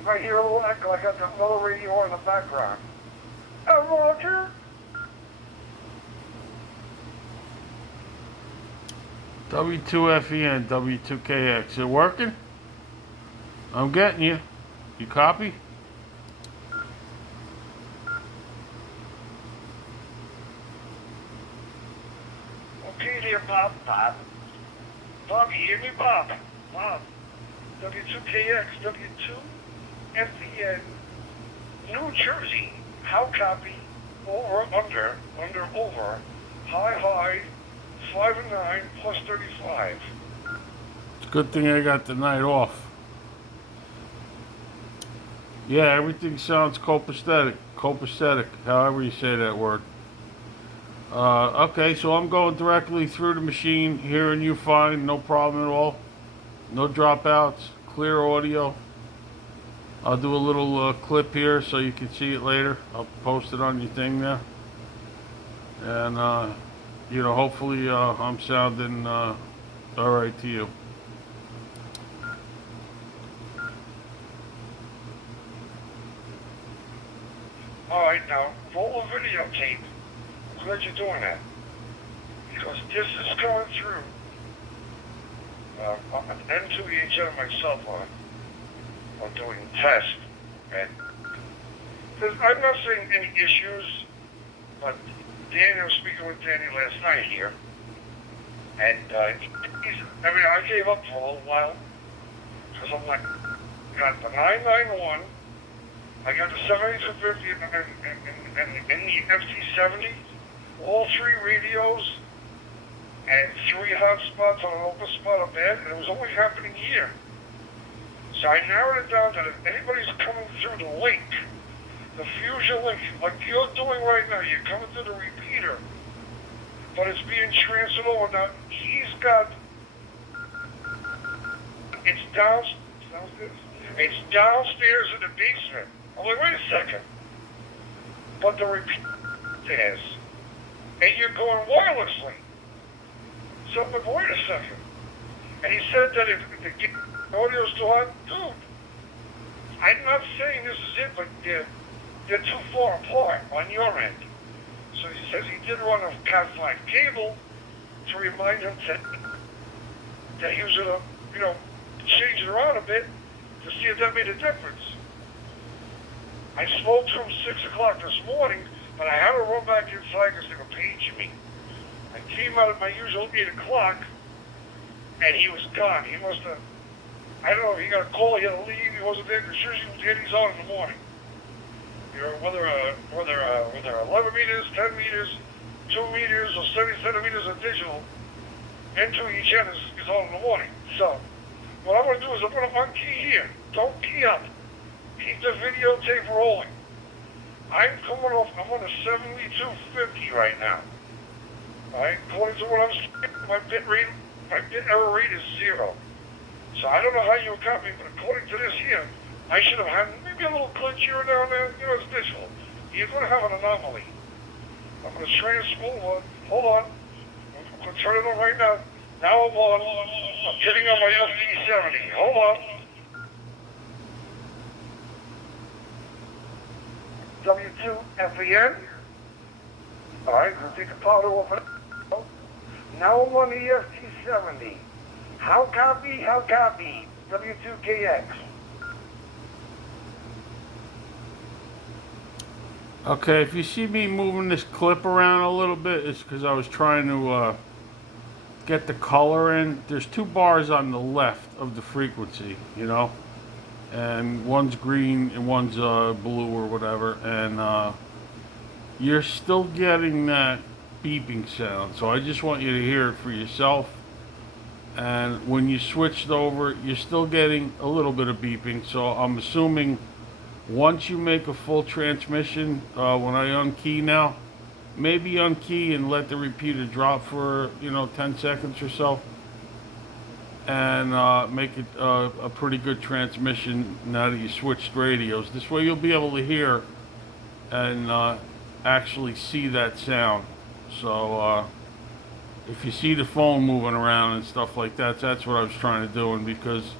You might hear a little echo. I got the little radio in the background. Roger. W2FEN, W2KX. Is it working? I'm getting you. You copy? Okay there, Bob. Bob, you hear me, Bob? Bob. W2KX, W2FEN, New Jersey. How copy? Over, under, over. High, 5 and 9, plus 35. It's a good thing I got the night off. Yeah, everything sounds copacetic, however you say that word. Okay, so I'm going directly through the machine, hearing you fine, no problem at all. No dropouts, clear audio. I'll do a little clip here so you can see it later. I'll post it on your thing there. And, hopefully I'm sounding all right to you. Alright, now, roll a videotape. I'm glad you're doing that. Because this is going through an N2EHN on my cell phone. I'm doing tests. And I'm not saying any issues, but I was speaking with Danny last night here. And I gave up for a little while. Because I'm like, got the 991. I got the 7250 and the FT70, all 3 radios, and 3 hotspots on an open spot of bed, and it was only happening here. So I narrowed it down that if anybody's coming through the link, the fusion link, like you're doing right now, you're coming through the repeater, but it's being transferred over. Now, he's got, it's downstairs in the basement. I'm like, wait a second. But the repeater is, and you're going wirelessly. So I'm like, wait a second. And he said that if the audio's too hot, dude, I'm not saying this is it, but they're too far apart on your end. So he says he did run a Cat5 cable to remind him that he was going to, change it around a bit to see if that made a difference. I spoke to him 6 o'clock this morning, but I had to run back inside because they were paging me. I came out at my usual 8 o'clock, and he was gone. He must have, I don't know, he got a call, he had to leave, he wasn't there, because usually he's on in the morning. Whether 11 meters, 10 meters, 2 meters, or 70 centimeters of digital, into each end is on in the morning. So, what I'm going to do is I'm going to unkey here. Don't key up. Keep the videotape rolling. I'm coming off, I'm on a 7250 right now. Alright, according to what I'm saying, my bit error rate is 0. So I don't know how you account me, but according to this here, I should have had maybe a little glitch here and down there. It's digital. You're going to have an anomaly. I'm going to transfer. Hold on. I'm going to turn it on right now. Now I'm on. I'm hitting on my FD70. Hold on. W2FEN. Alright, we'll take the powder off it. Now I'm on the FT70. How copy? W2KX. Okay, if you see me moving this clip around a little bit, it's because I was trying to get the color in. There's 2 bars on the left of the frequency, and one's green and one's blue or whatever, and you're still getting that beeping sound. So I just want you to hear it for yourself. And when you switched over, you're still getting a little bit of beeping. So I'm assuming once you make a full transmission, when I unkey now, maybe unkey and let the repeater drop for 10 seconds or so, and make it a pretty good transmission now that you switched radios. This way you'll be able to hear and actually see that sound. So if you see the phone moving around and stuff like that, that's what I was trying to do. And because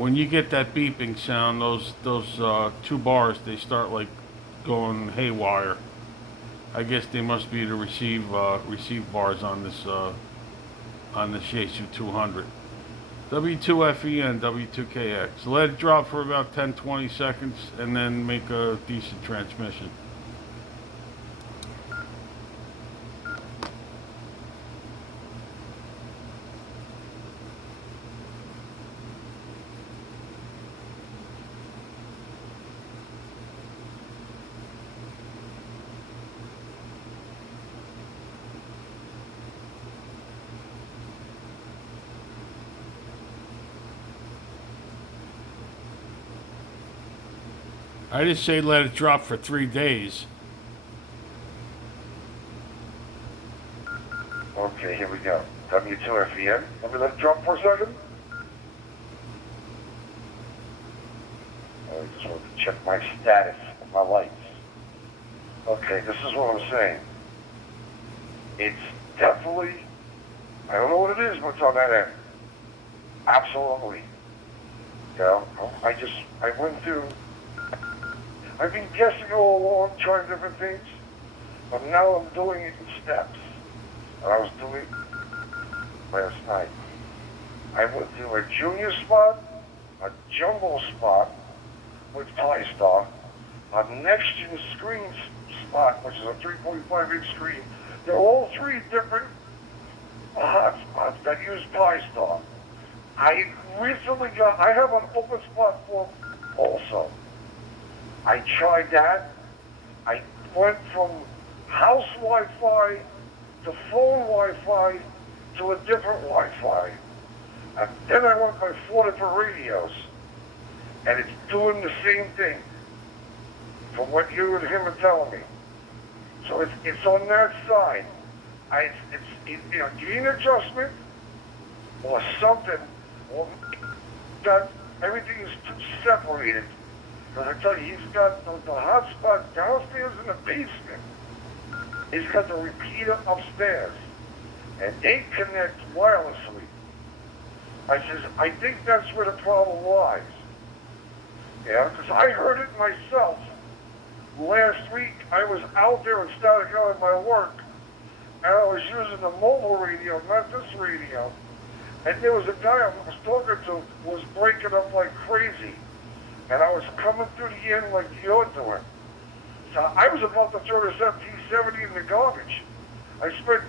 when you get that beeping sound, those two bars, they start like going haywire. I guess they must be the receive bars on this Yaesu 200. W2FEN, W2KX. Let it drop for about 10-20 seconds and then make a decent transmission. I just say let it drop for 3 days. Okay, here we go. W2FEN. Let me let it drop for a second. I just want to check my status of my lights. Okay, this is what I'm saying. It's definitely, I don't know what it is, but it's on that end. Absolutely. Yeah, I went through, I've been guessing all along, trying different things, but now I'm doing it in steps. And I was doing it last night. I went through a junior spot, a jumbo spot with Polystar, a next-gen screen spot, which is a 3.5-inch screen. They're all three different hotspots that use Polystar. I have an open spot for also. I tried that. I went from house Wi-Fi to phone Wi-Fi to a different Wi-Fi. And then I went by 4 different radios. And it's doing the same thing from what you and him are telling me. So it's on that side. It's gain adjustment or something. Or that everything is too separated. Because I tell you, he's got the hotspot downstairs in the basement. He's got the repeater upstairs. And they connect wirelessly. I think that's where the problem lies. Yeah, because I heard it myself. Last week, I was out there in Static Island at my work, and I was using the mobile radio, not this radio. And there was a guy I was talking to who was breaking up like crazy. And I was coming through the end like you're doing. So I was about to throw this FT70 in the garbage. I spent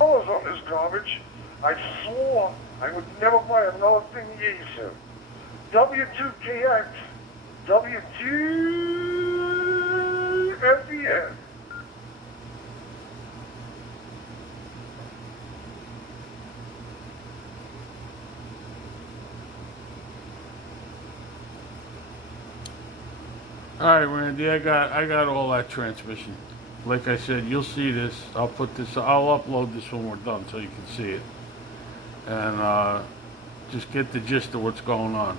dollars on this garbage. I swore I would never buy another thing Yaesu. W2KX, W2FEN. All right, Randy, I got all that transmission. Like I said, you'll see this. I'll upload this when we're done so you can see it. And just get the gist of what's going on.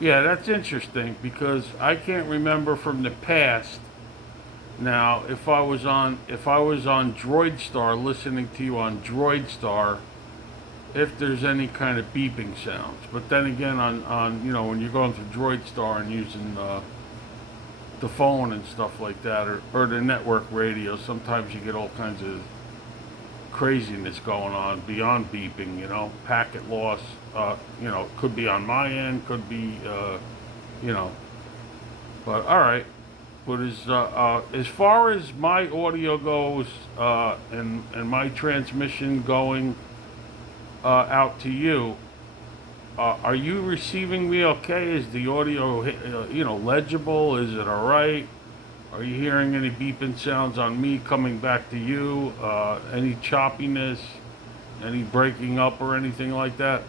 Yeah, that's interesting because I can't remember from the past. Now, if I was on DroidStar, listening to you on DroidStar, if there's any kind of beeping sounds. But then again, on when you're going through DroidStar and using the phone and stuff like that, or the network radio, sometimes you get all kinds of craziness going on beyond beeping, packet loss, could be on my end, could be, but all right. But as far as my audio goes, and my transmission going out to you, are you receiving me okay? Is the audio, legible? Is it all right? Are you hearing any beeping sounds on me coming back to you? Any choppiness? Any breaking up or anything like that?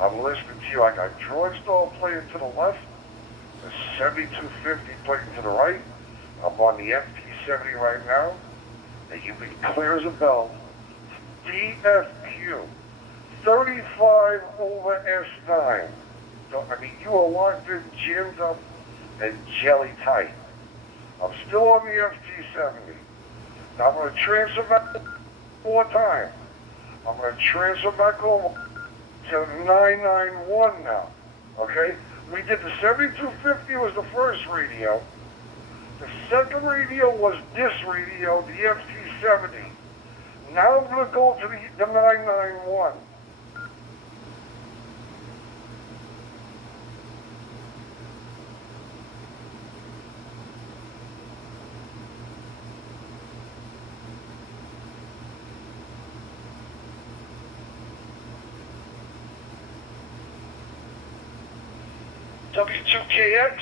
I'm listening to you. I got DroidStar playing to the left, the 7250 playing to the right. I'm on the FT70 right now, and you've been clear as a bell. DFQ, 35 over S9. So, you are locked in, jammed up, and jelly tight. I'm still on the FT70. Now I'm going to transfer back one more time. I'm going to transfer back over to 991 now. Okay? We did the 7250 was the first radio. The second radio was this radio, the FT70. Now I'm going to go to the 991. W2KX,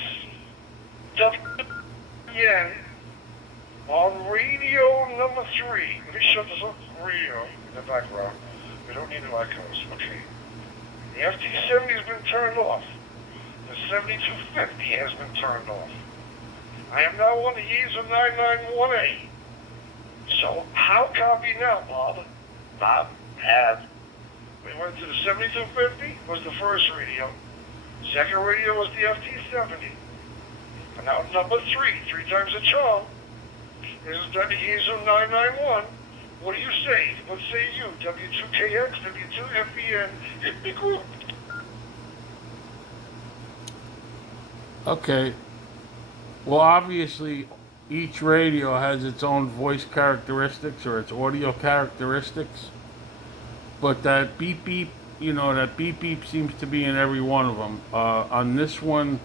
W2FEN, on radio number 3. Let me shut this up radio in the background. We don't need no echoes. Okay. The FT70 has been turned off. The 7250 has been turned off. I am now on the Yaesu 991A. So how copy now, Bob? Bob, we went to the 7250, was the first radio. Second radio was the FT70. And now number 3 times the charm, is the Yaesu 991. What do you say? What say you? W2KX, W2FEN, hit me group. Okay. Well, obviously, each radio has its own voice characteristics or its audio characteristics. But that beep beep, that beep beep seems to be in every one of them. On this one,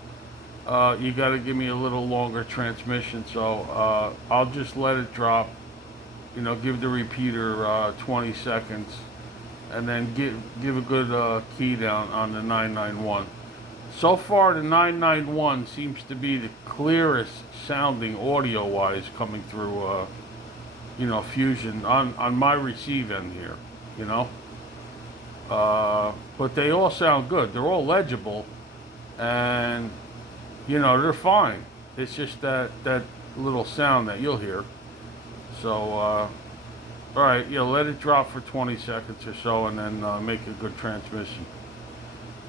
you got to give me a little longer transmission, so I'll just let it drop. Give the repeater 20 seconds, and then give a good key down on the 991. So far, the 991 seems to be the clearest sounding audio-wise coming through, Fusion on my receive end here, But they all sound good. They're all legible, and they're fine. It's just that little sound that you'll hear. So, all right, let it drop for 20 seconds or so, and then make a good transmission.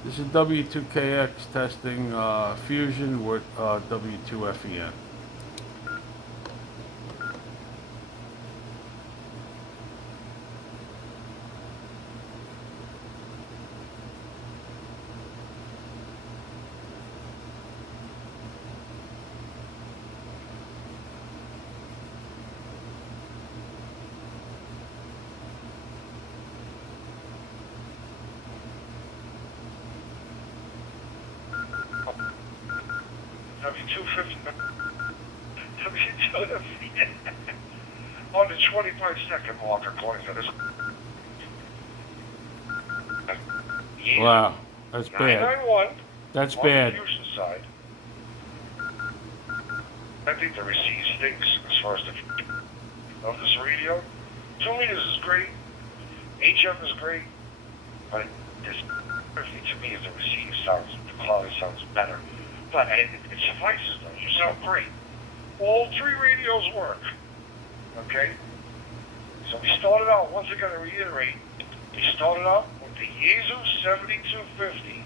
This is W2KX testing Fusion with W2FEN. W250, W2FEN, on the 25-second mark according to this. Wow, that's bad. 991. That's on bad. The Fusion side. I think the receive stinks as far as the of this radio. 2 meters is great. HF is great, but this 50 to me as the receive sounds, the quality sounds better. But it suffices though. You sound great. All 3 radios work. Okay? So we started out, once again to reiterate, we started out with the Yaesu 7250.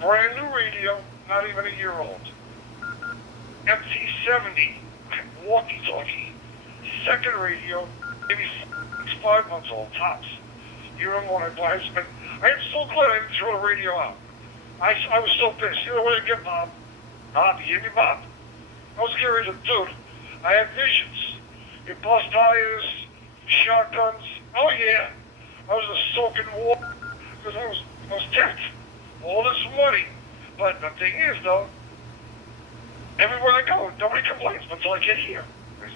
Brand new radio, not even a year old. MT70, walkie-talkie. Second radio, maybe 5 months old, tops. You remember when I blind spent? I am so glad I didn't throw the radio out. I was so pissed. You know what I get, Bob? Bob, you hear me, Bob? I was getting ready to, dude, I had visions. You bust tires, shotguns. Oh yeah. I was just soaking water because I was ticked. All this money. But the thing is, though, everywhere I go, nobody complains until I get here.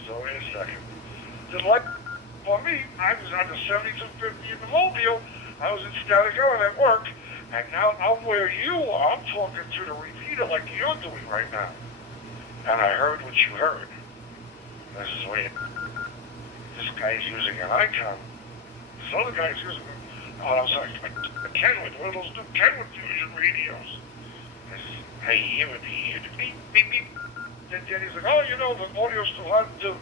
So wait a second. Just like for me, I was on the 7250 in the Mobile. I was in Static Island at work. And now I'm where you are. I'm talking to the repeater like you're doing right now. And I heard what you heard. This is wait. This guy's using an icon. This other guy's using I was like, Kenwood, one of those new Kenwood Fusion radios. I hear it, beep, beep, beep. Then he's like, oh, the audio's too hard. Dude,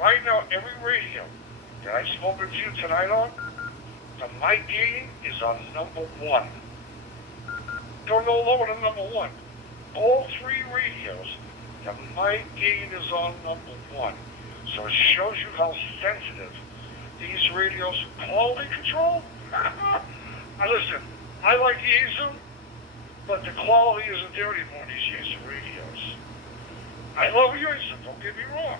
right now, every radio that I've spoken to you tonight on, the mic gain is on number 1. Go no lower than number 1. All 3 radios The mic gain is on number one. So it shows you how sensitive these radios quality control. Listen, I like Yaesu, but the quality isn't there anymore in these Yaesu radios. I love Yaesu, don't get me wrong.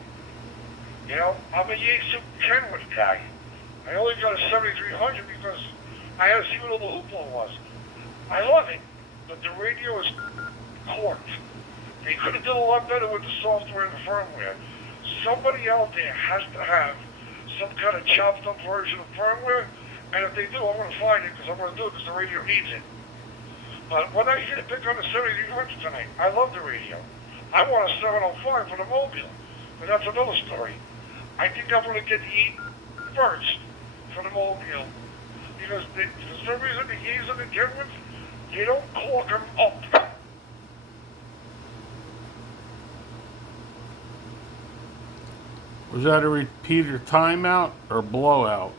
You know, I'm a Yaesu Kenwood guy. I only got a 7300 because I had to see what all the hoopla was. I love it, but the radio is corked. They could have done a lot better with the software and the firmware. Somebody out there has to have some kind of chopped up version of firmware, and if they do, I'm going to find it because I'm going to do it because the radio needs it. But when I hit pick on the 7300 tonight, I love the radio. I want a 705 for the mobile, but that's another story. I think I'm going to get the first for the mobile because for some reason the Yaesu and the Kenwoods, they don't cork them up. Was that a repeater timeout or blowout?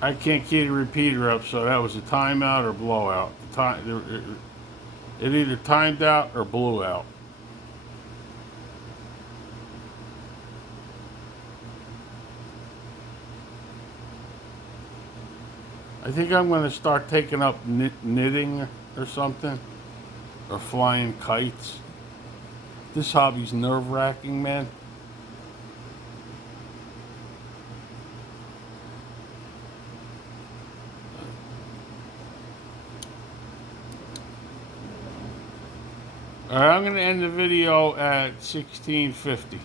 I can't key the repeater up, so that was a timeout or blowout. It either timed out or blew out. I think I'm going to start taking up knitting or something, or flying kites. This hobby's nerve-wracking, man. All right, I'm going to end the video at 1650.